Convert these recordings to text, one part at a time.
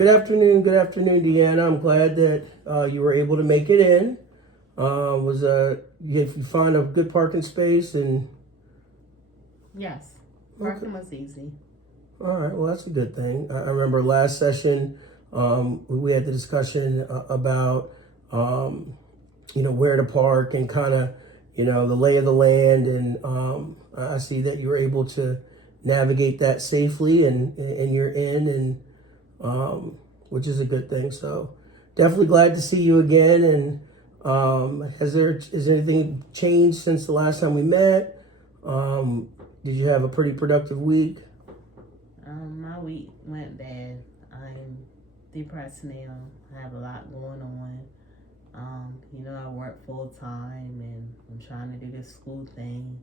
Good afternoon, Deanna. I'm glad that you were able to make it in. If you find a good parking space and Yes, parking was easy. all right, well that's a good thing. I remember last session we had the discussion about where to park and kind of the lay of the land, and I see that you were able to navigate that safely, and you're in, and which is a good thing. So definitely glad to see you again. And is anything changed since the last time we met? Did you have a pretty productive week? My week went bad. I'm depressed now. I have a lot going on. I work full time and I'm trying to do this school thing.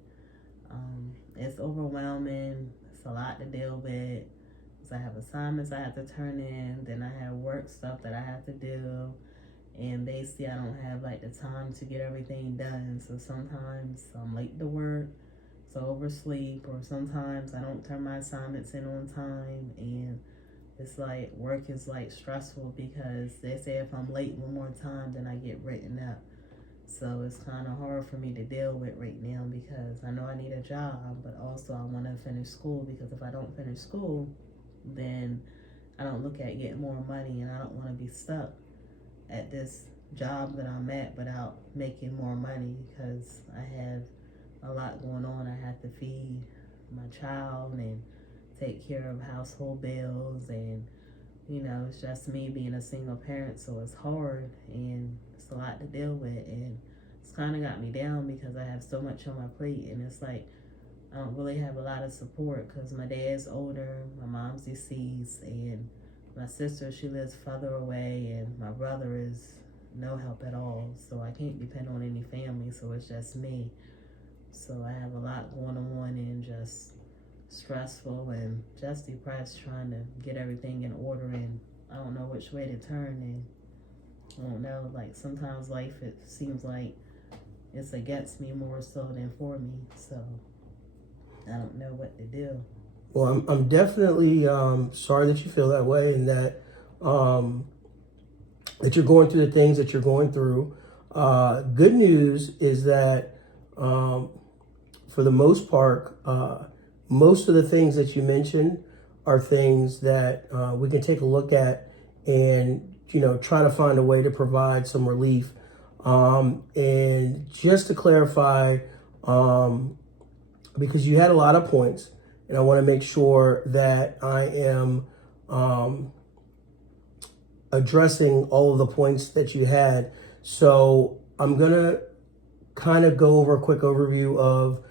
It's overwhelming. It's a lot to deal with. I have assignments I have to turn in, then I have work stuff that I have to do, and basically I don't have the time to get everything done. So sometimes I'm late to work, so oversleep, or sometimes I don't turn my assignments in on time, and it's work is stressful because they say if I'm late one more time then I get written up. So it's kind of hard for me to deal with right now because I know I need a job, but also I want to finish school, because if I don't finish school, then I don't look at getting more money, and I don't want to be stuck at this job that I'm at without making more money, because I have a lot going on. I have to feed my child and take care of household bills, and it's just me being a single parent, so it's hard and it's a lot to deal with, and it's kind of got me down because I have so much on my plate, and it's I don't really have a lot of support because my dad's older, my mom's deceased, and my sister, she lives further away, and my brother is no help at all. So I can't depend on any family, so it's just me. So I have a lot going on and just stressful and just depressed, trying to get everything in order, and I don't know which way to turn, and I don't know, sometimes life, it seems like it's against me more so than for me, so I don't know what to do. Well, I'm definitely sorry that you feel that way, and that you're going through the things that you're going through. Good news is that for the most part, most of the things that you mentioned are things that we can take a look at and try to find a way to provide some relief. And just to clarify, because you had a lot of points, and I want to make sure that I am addressing all of the points that you had. So I'm going to kind of go over a quick overview of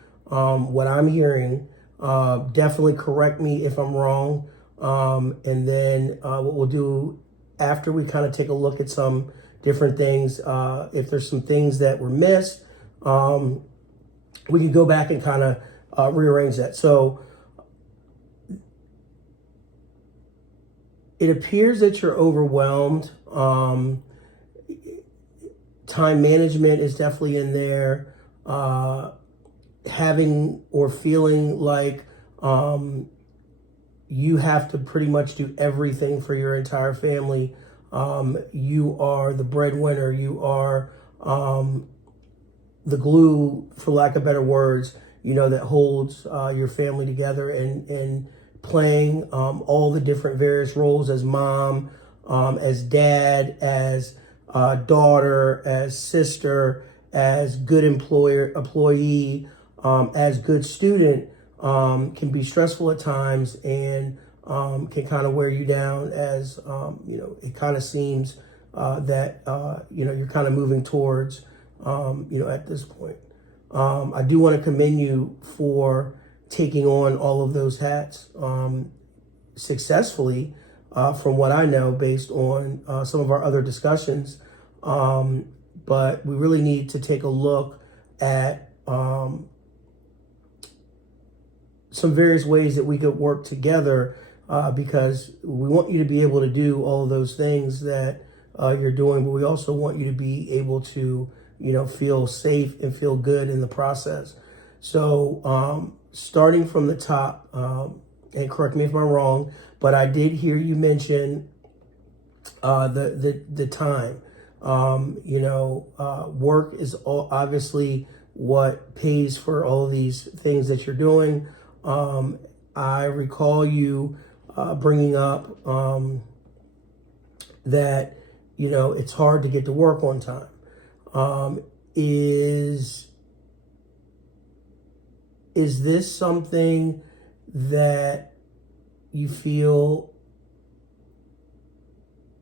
what I'm hearing. Definitely correct me if I'm wrong. And then what we'll do after we kind of take a look at some different things, if there's some things that were missed, we can go back and kind of rearrange that. So it appears that you're overwhelmed. Time management is definitely in there. Having or feeling like you have to pretty much do everything for your entire family. You are the breadwinner. You are the glue, for lack of better words, that holds your family together, and playing all the different various roles as mom, as dad, as daughter, as sister, as good employee, as good student, can be stressful at times, and can kind of wear you down, as it kind of seems that you're kind of moving towards at this point. I do want to commend you for taking on all of those hats successfully, from what I know, based on some of our other discussions. But we really need to take a look at some various ways that we could work together, because we want you to be able to do all of those things that you're doing, but we also want you to be able to feel safe and feel good in the process. So starting from the top, and correct me if I'm wrong, but I did hear you mention the time. Work is obviously what pays for all these things that you're doing. I recall you bringing up that it's hard to get to work on time. Is this something that you feel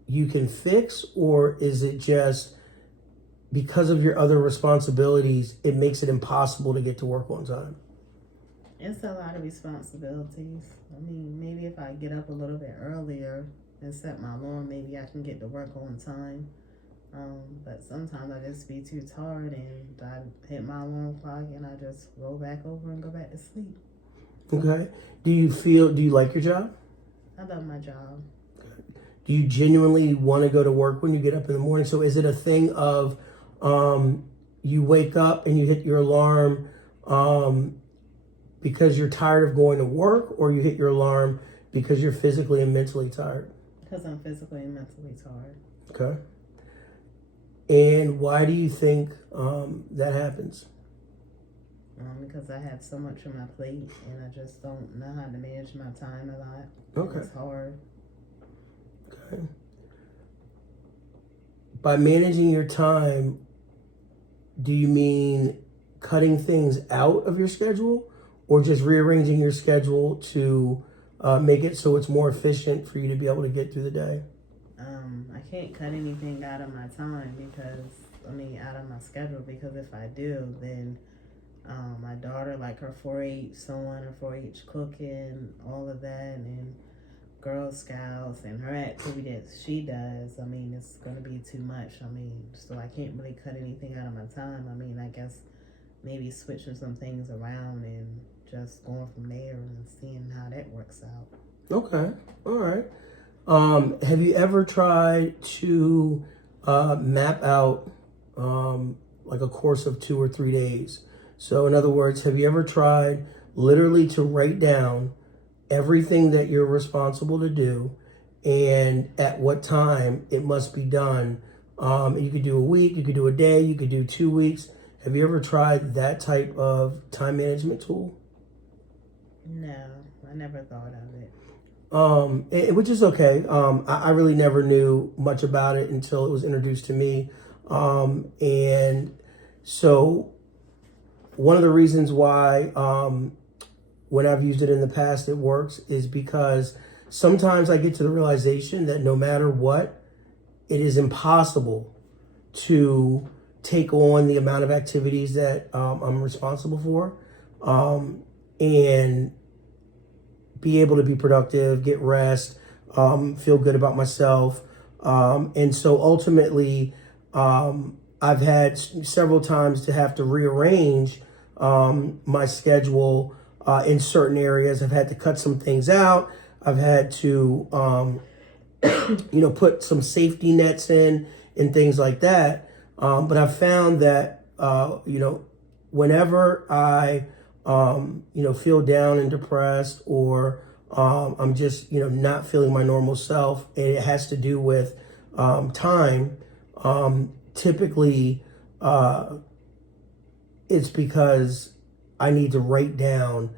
you can fix, or is it just because of your other responsibilities, it makes it impossible to get to work on time? It's a lot of responsibilities. I mean, maybe if I get up a little bit earlier and set my alarm, maybe I can get to work on time. But sometimes I just be too tired and I hit my alarm clock and I just roll back over and go back to sleep. Okay. Do you like your job? I love my job. Do you genuinely want to go to work when you get up in the morning? So is it a thing of you wake up and you hit your alarm because you're tired of going to work, or you hit your alarm because you're physically and mentally tired? Because I'm physically and mentally tired. Okay. And why do you think that happens? Because I have so much on my plate and I just don't know how to manage my time a lot. Okay. It's hard. Okay. By managing your time, do you mean cutting things out of your schedule, or just rearranging your schedule to make it so it's more efficient for you to be able to get through the day? I can't cut anything out of my time out of my schedule, because if I do, then my daughter, like her 4-H sewing, her 4-H cooking, all of that, and Girl Scouts and her activity that she does, it's going to be too much. So I can't really cut anything out of my time. I guess maybe switching some things around and just going from there and seeing how that works out. Okay. All right. Have you ever tried to map out like a course of 2 or 3 days? So in other words, have you ever tried literally to write down everything that you're responsible to do and at what time it must be done? You could do a week, you could do a day, you could do 2 weeks. Have you ever tried that type of time management tool? No, I never thought of it. Which is okay. I really never knew much about it until it was introduced to me. And so one of the reasons why when I've used it in the past it works is because sometimes I get to the realization that no matter what, it is impossible to take on the amount of activities that I'm responsible for and be able to be productive, get rest, feel good about myself. And so ultimately, I've had several times to have to rearrange my schedule in certain areas. I've had to cut some things out. I've had to, put some safety nets in and things like that. But I've found that, whenever I, feel down and depressed, or I'm just, not feeling my normal self, and it has to do with time, typically it's because I need to write down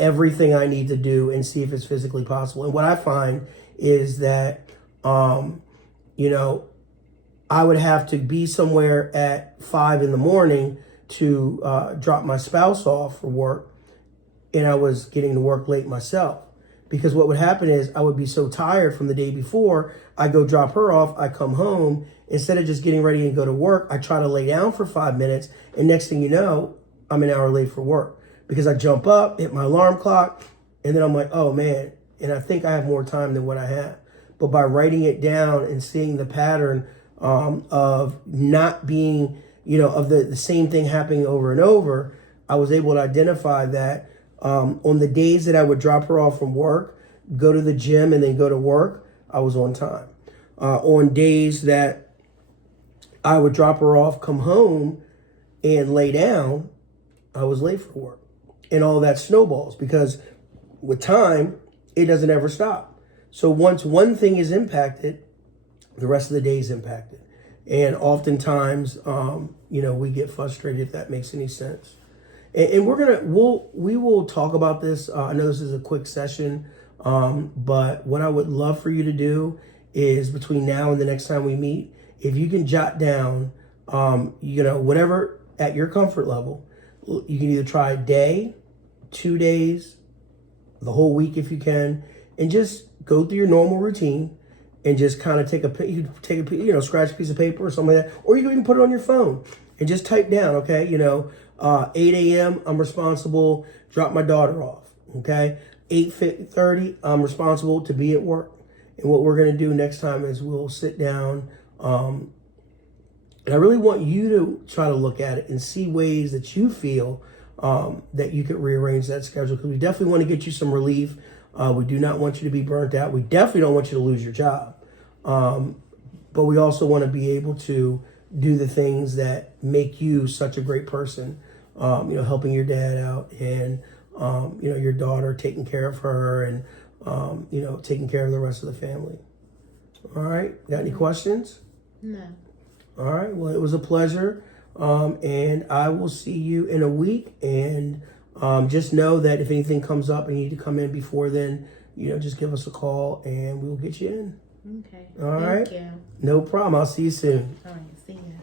everything I need to do and see if it's physically possible. And what I find is that, I would have to be somewhere at 5 a.m. to drop my spouse off for work, and I was getting to work late myself. Because what would happen is I would be so tired from the day before, I go drop her off, I come home, instead of just getting ready and go to work, I try to lay down for 5 minutes, and next thing you know, I'm an hour late for work. Because I jump up, hit my alarm clock, and then I'm like, oh man, and I think I have more time than what I have. But by writing it down and seeing the pattern of not being, of the same thing happening over and over, I was able to identify that on the days that I would drop her off from work, go to the gym, and then go to work, I was on time. On days that I would drop her off, come home, and lay down, I was late for work. And all that snowballs, because with time, it doesn't ever stop. So once one thing is impacted, the rest of the day is impacted. And oftentimes, we get frustrated, if that makes any sense. And we will talk about this. I know this is a quick session, but what I would love for you to do is between now and the next time we meet, if you can jot down, whatever at your comfort level, you can either try a day, 2 days, the whole week if you can, and just go through your normal routine and just kind of scratch a piece of paper or something like that, or you can even put it on your phone and just type down, okay, 8 a.m. I'm responsible, drop my daughter off, okay? 8:30, I'm responsible to be at work. And what we're going to do next time is we'll sit down, and I really want you to try to look at it and see ways that you feel that you could rearrange that schedule, because we definitely want to get you some relief. We do not want you to be burnt out. We definitely don't want you to lose your job. But we also want to be able to do the things that make you such a great person, helping your dad out and, your daughter, taking care of her and, taking care of the rest of the family. All right. Got any questions? No. All right. Well, it was a pleasure. And I will see you in a week. And just know that if anything comes up and you need to come in before then, just give us a call and we will get you in. Okay. All right. Thank you. No problem. I'll see you soon. All right. See you.